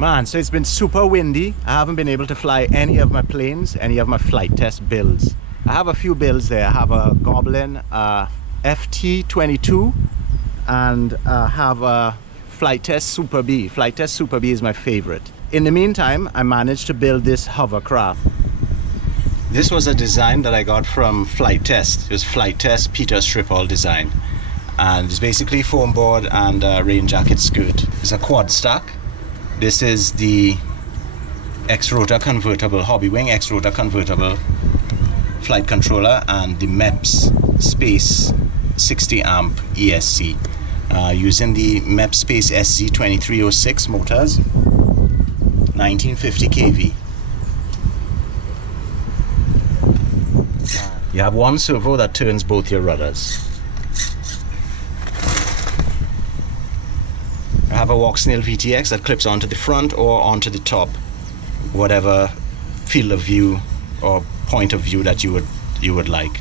Man, so it's been super windy. I haven't been able to fly any of my planes, any of my flight test builds. I have a few builds there. I have a Goblin FT22 and I have a Flight Test Super B. Flight Test Super B is my favorite. In the meantime, I managed to build this hovercraft. This was a design that I got from Flight Test. It was Flight Test Peter Sripol design. And it's basically foam board and a rain jacket skirt. It's a quad stack. This is the X-Rotor convertible, Hobby Wing X-Rotor convertible flight controller and the MEPS Space 60 amp ESC. Using the MEPS Space SC2306 motors, 1950 kV. You have one servo that turns both your rudders. I have a Walksnail VTX that clips onto the front or onto the top, whatever field of view or point of view that you would like.